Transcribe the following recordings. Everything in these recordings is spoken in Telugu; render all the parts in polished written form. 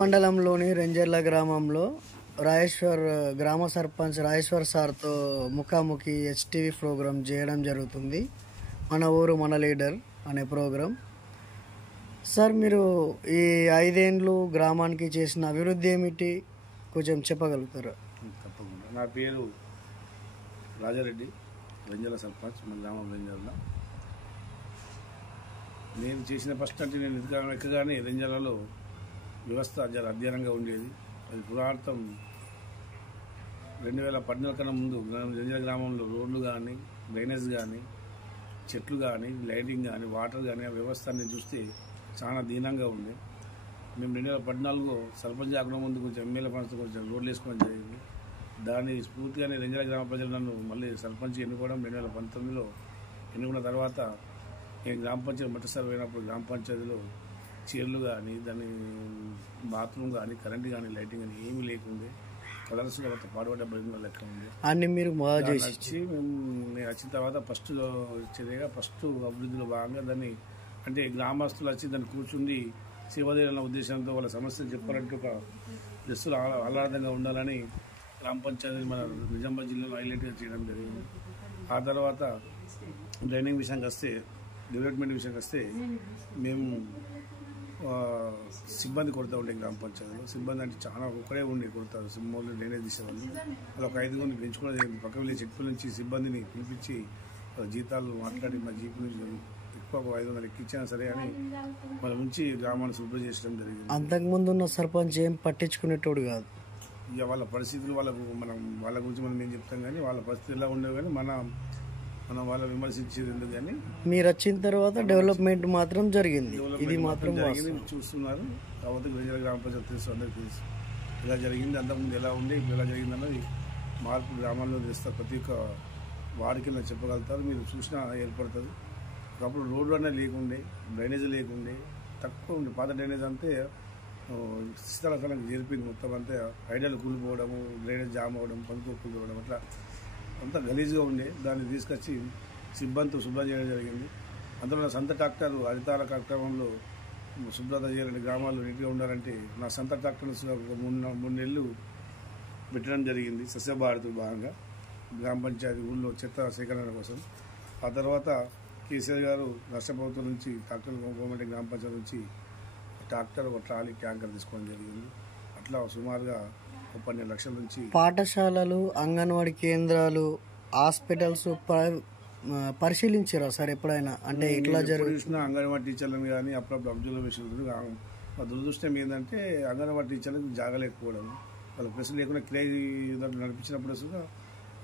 మండలంలోని రెంజర్ల గ్రామంలో రాజేశ్వర్ గ్రామ సర్పంచ్ రాజేశ్వర్ సార్తో ముఖాముఖి హెచ్టీవీ ప్రోగ్రాం చేయడం జరుగుతుంది. మన ఊరు మన లీడర్ అనే ప్రోగ్రాం. సార్, మీరు ఈ 5 ఏళ్ళు గ్రామానికి చేసిన అభివృద్ధి ఏమిటి కొంచెం చెప్పగలుగుతారా? తప్పకుండా. నా పేరు రాజారెడ్డి, రెంజర్ల సర్పంచ్, మన గ్రామం రెంజర్ల. నేను చేసిన ఫస్ట్ అంటే నేను ఎక్కగానే రెంజర్లలో వ్యవస్థ చాలా అధ్యయనంగా ఉండేది. అది పురాతనం 2014 కన్నా ముందు రెంజర్ల గ్రామంలో రోడ్లు కానీ, డ్రైనేజ్ కానీ, చెట్లు కానీ, లైటింగ్ కానీ, వాటర్ కానీ ఆ వ్యవస్థని చూస్తే చాలా దీనంగా ఉంది. మేము 2014 సర్పంచ్ కాకుండా ముందు కొంచెం ఎమ్మెల్యే ఫండ్స్తో కొంచెం రోడ్లు వేసుకోవడం జరిగింది. దాని స్ఫూర్తిగానే రెంజర్ల గ్రామ ప్రజలు నన్ను మళ్ళీ సర్పంచ్ ఎన్నుకోవడం 2019లో ఎన్నుకున్న తర్వాత నేను గ్రామ పంచాయతీ మొదటిసారి పోయినప్పుడు గ్రామ పంచాయతీలో చీరలు కానీ, దాని బాత్రూమ్ కానీ, కరెంట్ కానీ, లైటింగ్ కానీ ఏమీ లేకుండే కలర్స్గా మొత్తం పాడుపడ్డ బయట లెక్క ఉంది. అన్ని మీరు నేను వచ్చిన తర్వాత ఫస్ట్ అభివృద్ధిలో భాగంగా దాన్ని అంటే గ్రామస్తులు వచ్చి దాన్ని కూర్చుండి సేవదేయాలన్న ఉద్దేశంతో వాళ్ళ సమస్యలు చెప్పాలంటే ఒక ప్లస్సులు ఆహ్లాదంగా ఉండాలని గ్రామ పంచాయతీ మన నిజామాబాద్ జిల్లాలో హైలైట్గా చేయడం జరిగింది. ఆ తర్వాత డ్రైనింగ్ విషయానికి వస్తే, డెవలప్మెంట్ విషయానికి వస్తే మేము సిబ్బంది కొడతా ఉండే గ్రామ పంచాయతీలో. సిబ్బంది అంటే చాలా ఒకరే ఉండి కొడతారు. సింహంలో డ్రైనేజ్ తీసేవాళ్ళు వాళ్ళు ఒక 5 మంది పెంచుకోవడం జరిగింది. పక్క వెళ్ళి చెట్ల నుంచి సిబ్బందిని పిలిపించి జీతాలు మాట్లాడి మా జీపు నుంచి ఎక్కువ 500 ఎక్కించినా సరే అని వాళ్ళ నుంచి గ్రామాన్ని శుభ్రం చేయడం జరిగింది. అంతకుముందు ఉన్న సర్పంచ్ ఏం పట్టించుకునేటోడు కాదు. ఇక వాళ్ళ పరిస్థితులు వాళ్ళ గురించి మనం ఏం చెప్తాం కానీ వాళ్ళ పరిస్థితులు ఎలా ఉండేవి కానీ మనం వాళ్ళ విమర్శించేది ఎందుకు కానీ మీరు వచ్చిన తర్వాత డెవలప్మెంట్ మాత్రం జరిగింది. ఇది మాత్రం చూస్తున్నారు. కాబట్టి రెంజర్ల గ్రామ ప్రజలు తెలుసు, అందరికీ తెలుసు ఇలా జరిగింది. అంతకుముందు ఎలా ఉండే ఇప్పుడు ఎలా జరిగింది అన్నది మార్పు గ్రామాల్లో తెస్తారు. ప్రతి ఒక్క వాడికి ఇలా చెప్పగలుగుతారు. మీరు చూసినా ఏర్పడుతుంది. ఒకప్పుడు రోడ్లు అనే లేకుండే, డ్రైనేజ్ లేకుండే, తక్కువ ఉండే. పాత డ్రైనేజ్ అంతే శీతలకాలానికి చేరిపోయింది. మొత్తం అంతే ఐడియాలు కూలిపోవడము, డ్రైనేజ్ జామ్ అవ్వడం, పందుకోక్కులు పోవడం, అట్లా అంతా గలీజ్గా ఉండే. దాన్ని తీసుకొచ్చి సిబ్బందితో శుభ్రం చేయడం జరిగింది. అందులో నా సొంత ట్రాక్టర్ హరితార కార్యక్రమంలో శుభ్రత చేయాలంటే గ్రామాల్లో నీట్గా ఉండాలంటే నా సొంత ట్రాక్టర్ ఒక 3 నెలలు పెట్టడం జరిగింది. సస్యభారత్ భాగంగా గ్రామ పంచాయతీ ఊళ్ళో చెత్త సేకరణ కోసం. ఆ తర్వాత కేసీఆర్ గారు రాష్ట్ర ప్రభుత్వం నుంచి ట్రాక్టర్ గవర్నమెంట్ గ్రామ పంచాయతీ నుంచి ట్రాక్టర్, ఒక ట్రాలీ, ట్యాంకర్ తీసుకోవడం జరిగింది. అట్లా సుమారుగా 12 లక్షల నుంచి పాఠశాలలు, అంగన్వాడీ కేంద్రాలు, హాస్పిటల్స్ పరిశీలించారా సార్ ఎప్పుడైనా? అంటే ఇట్లా చూసిన అంగన్వాడీ టీచర్లను కానీ అప్పుడప్పుడు అబ్జర్వేషన్. మా దురదృష్టం ఏంటంటే అంగన్వాడీ టీచర్లకు జాగలేకపోవడం, వాళ్ళ ప్రెస్ లేకుండా కిరాయి దాంట్లో నడిపించినప్పుడు అసలు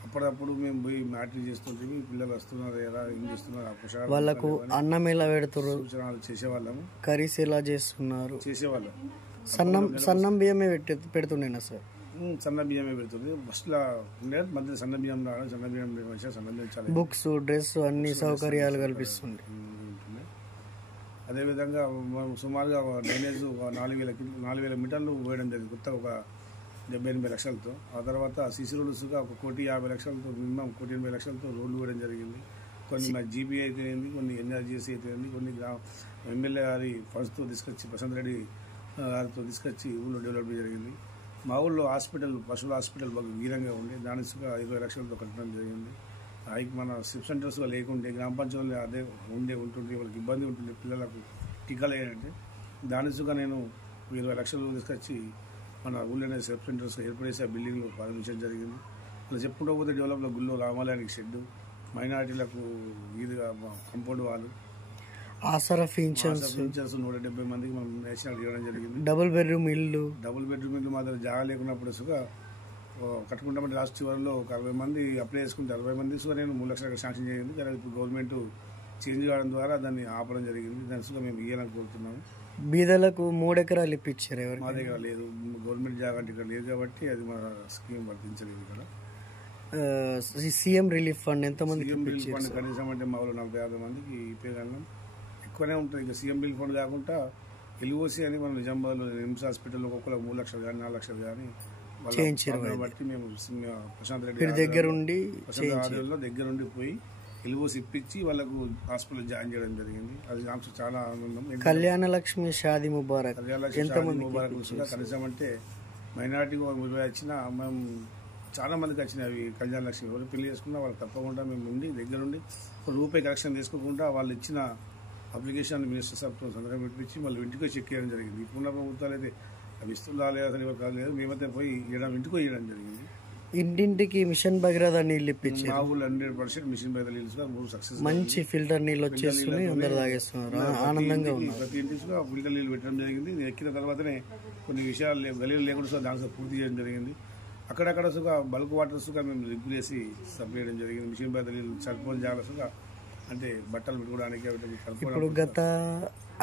అప్పుడప్పుడు మేము పోయి మ్యాట్రీ చేస్తుంటే పిల్లలు వస్తున్నారు ఎలా ఏం చేస్తున్నారు, వాళ్ళకు అన్నం ఎలా పెడుతున్నారు, సూచనలు చేసేవాళ్ళము. కర్రీస్ ఎలా చేసేవాళ్ళం. సన్నం బియ్యమే పెడుతుండేనా సార్? సన్న బియ్యమే పెడుతుంది. ఫస్ట్లో ఉండేది, మధ్యలో సన్న బియ్యం రావడం, సన్న బియ్యం చాలా బుక్స్, డ్రెస్ అన్ని సౌకర్యాలు కల్పిస్తుంది. అదేవిధంగా సుమారుగా డ్రైనేజ్ 4,000 మీటర్లు వేయడం జరిగింది కొత్తగా, ఒక 78 లక్షలతో. ఆ తర్వాత సీసీ రోడ్లుగా 1,50,00,000తో, మినిమం 1,80,00,000తో రోడ్లు వేయడం జరిగింది. కొన్ని మా జీపీ అయితేనేది, కొన్ని ఎన్ఆర్జీఎస్ అయితేనేది, కొన్ని ఎమ్మెల్యే గారి ఫండ్స్తో తీసుకొచ్చి, ప్రశాంత్ రెడ్డి గారితో తీసుకొచ్చి ఊళ్ళో డెవలప్ జరిగింది. మా ఊళ్ళో పశువుల హాస్పిటల్ బాగా వీరంగా ఉండే, దాని 20 లక్షలతో కట్టడం జరిగింది. మన సిప్ సెంటర్స్గా లేకుంటే గ్రామ పంచాయతీలో అదే ఉంటుండే వాళ్ళకి ఇబ్బంది ఉంటుండే పిల్లలకు టీకాలు వేయాలంటే. దాని నేను 20 లక్షలు తీసుకొచ్చి మన ఊళ్ళోనే సెప్ సెంటర్స్ ఏర్పడేసి ఆ బిల్డింగ్లో ప్రారంభించడం జరిగింది. అలా చెప్పుకుంటూ పోతే డెవలప్లో గుళ్ళో రామాలయానికి షెడ్డు, మైనారిటీలకు ఈదుగా కంపౌండ్ వాళ్ళు, ఆసరా పింఛన్స్ 170 మందికి మనం నేషనల్ ఇవ్వడం జరిగింది. డబుల్ బెడ్రూమ్ ఇల్లు మాత్రం జాగా లేకున్నప్పుడు కట్టుకుంటామంటే లాస్ట్ చివరిలో ఒక 60 మంది అప్లై చేసుకుంటే 60 మంది నేను 3 లక్షలకు శాంక్షన్ జరిగింది. కానీ ఇప్పుడు గవర్నమెంట్ చేంజ్ కావడం ద్వారా దాన్ని ఆపడం జరిగింది. దాని మేము ఇవ్వాలని కోరుతున్నాము. బీదలకు 3 ఎకరాలు ఇప్పించారు. మా దగ్గర లేదు, గవర్నమెంట్ జాగా అంటే ఇక్కడ లేదు కాబట్టి అది మన స్కీమ్ వర్తించలేదు. ఇక్కడ సీఎం రిలీఫ్ ఫండ్ ఎంతమంది? సీఎం రిలీఫ్ ఫండ్ కనీసం అంటే మా వాళ్ళు 40-50 మందికి ఇప్పగలం, ఎక్కువనే ఉంటుంది. ఇక సీఎం రిలీఫ్ ఫండ్ కాకుండా ఎల్ఓసి అని మనం నిజామాబాద్లో నిమ్స్ హాస్పిటల్లో ఒక్కొక్కరు 3 లక్షలు కానీ 4 లక్షలు కానీ బట్టి మేము ప్రశాంత్ రెడ్డి దగ్గరుండి పోయి ఎల్ఓసి ఇప్పించి వాళ్ళకు హాస్పిటల్ జాయిన్ చేయడం జరిగింది. అది నాకు చాలా ఆనందం. కళ్యాణ లక్ష్మి షాదీ ముబారక్ ముబారక్ కనీసం అంటే మైనార్టీ వచ్చినా మేము చాలా మందికి వచ్చినాయి అవి కళ్యాణ లక్ష్మి. ఎవరు పెళ్లి చేసుకున్నా వాళ్ళు తప్పకుండా మేము ఉండి దగ్గరుండి రూపాయి కలెక్షన్ తీసుకోకుండా వాళ్ళు ఇచ్చిన అప్లికేషన్ మినిస్టర్ సాబ్తో సంతకం పెట్టించి మళ్ళీ ఇంటికి చెక్ చేయడం జరిగింది. ఇప్పుడున్న ప్రభుత్వాలు అయితే అవి ఇస్తుందా లేదా అసలు ఎవరు కాలేదు. మేమైతే పోయి ఇంటికి ఇవ్వడం జరిగింది. ఇంటింటికి మిషన్ భగీరథ నీళ్ళు ఇప్పించి మా ఊళ్ళో 100% మిషన్ భగీరథ నీళ్ళు 3 సక్సెస్. మంచి ఫిల్టర్ నీళ్ళు వచ్చేస్తున్నాయి, అందరు తాగేస్తున్నారు, ఆనందంగా ఉన్నారు. ప్రతి ఇంటికి ఫిల్టర్ నీళ్ళు పెట్టడం జరిగింది. నేను ఎక్కిన తర్వాతనే కొన్ని విషయాలు గలీలు లేకుండా దాంట్లో పూర్తి చేయడం జరిగింది. అక్కడక్కడ సుగా బల్క్ వాటర్ సుగా మేము రిగ్గులు వేసి సప్లై చేయడం జరిగింది. మిషన్ భగీరథ నీళ్ళు సరిపోని జాగ్రత్తగా అంటే బట్టలు పెట్టుకోవడానికి. ఇప్పుడు గత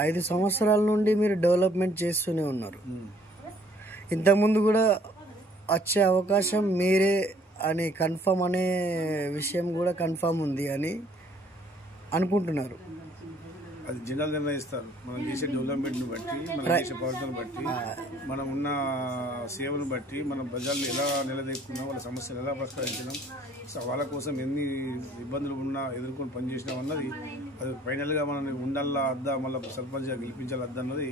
5 సంవత్సరాల నుండి మీరు డెవలప్మెంట్ చేస్తూనే ఉన్నారు. ఇంతకుముందు కూడా వచ్చే అవకాశం మీరే అని కన్ఫర్మ్ అనే విషయం కూడా కన్ఫర్మ్ ఉంది అని అనుకుంటున్నారు. అది జనాలు నిర్ణయిస్తారు. మనం చేసే డెవలప్మెంట్ని బట్టి, మనం చేసే ప్రవర్తనను బట్టి, మనం ఉన్న సేవను బట్టి, మనం ప్రజల్ని ఎలా నిలదీక్కున్నాం, వాళ్ళ సమస్యలు ఎలా పరిష్కరించినాం, వాళ్ళ కోసం ఎన్ని ఇబ్బందులు ఉన్నా ఎదుర్కొని పనిచేసినాం అన్నది అది ఫైనల్గా మనల్ని ఉండాలా అద్దా, మళ్ళీ సర్పంచ్గా గెలిపించాలి అద్దా అన్నది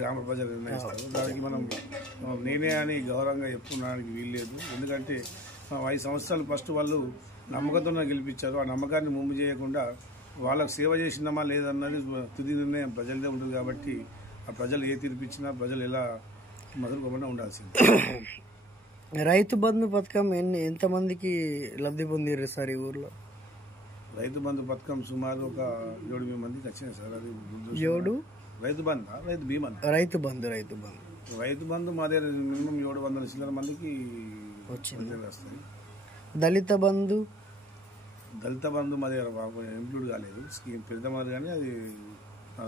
గ్రామ ప్రజలు నిర్ణయిస్తారు. దానికి మనం నేనే అని గౌరవంగా చెప్పుకోవడానికి వీల్లేదు. ఎందుకంటే 5 సంవత్సరాలు ఫస్ట్ వాళ్ళు నమ్మకంతో గెలిపించారు. ఆ నమ్మకాన్ని ముమ్ము చేయకుండా వాళ్ళకు సేవ చేసినామా లేదన్నది తుది నిర్ణయం ప్రజలదే ఉంటుంది. కాబట్టి ఆ ప్రజలు ఏ తీర్పిచ్చినా ప్రజలు ఎలా మధురకుండా ఉండాల్సింది. రైతు బంధు పథకం ఎంతమందికి లబ్ధి పొందిరు సార్ ఈ ఊర్లో? రైతు బంధు పథకం సుమారు ఒక 7-8 మందికి వచ్చినాయి సార్. అది రైతు బంధు రైతు బీమా రైతు బంధు మా దగ్గర మినిమం 700 చిల్లర మందికి వస్తాయి. దళిత బంధు మా దగ్గర ఇంక్లూడ్ కాలేదు. స్కీమ్ పెడతామని కానీ అది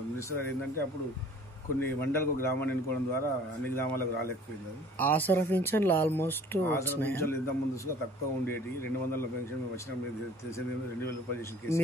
మినిస్టర్ గారు ఏంటంటే అప్పుడు కొన్ని మండలకు గ్రామాన్ని ఎన్నుకోవడం ద్వారా అన్ని గ్రామాలకు రాలేకపోయింది. అది ఆసరా పింఛన్లు ఆల్మోస్ట్ ఇంత ముందు తక్కువ ఉండేటి 200 పెన్షన్ వచ్చిన తెలిసేది 2000 రూపాయలు చేసిన కేసు.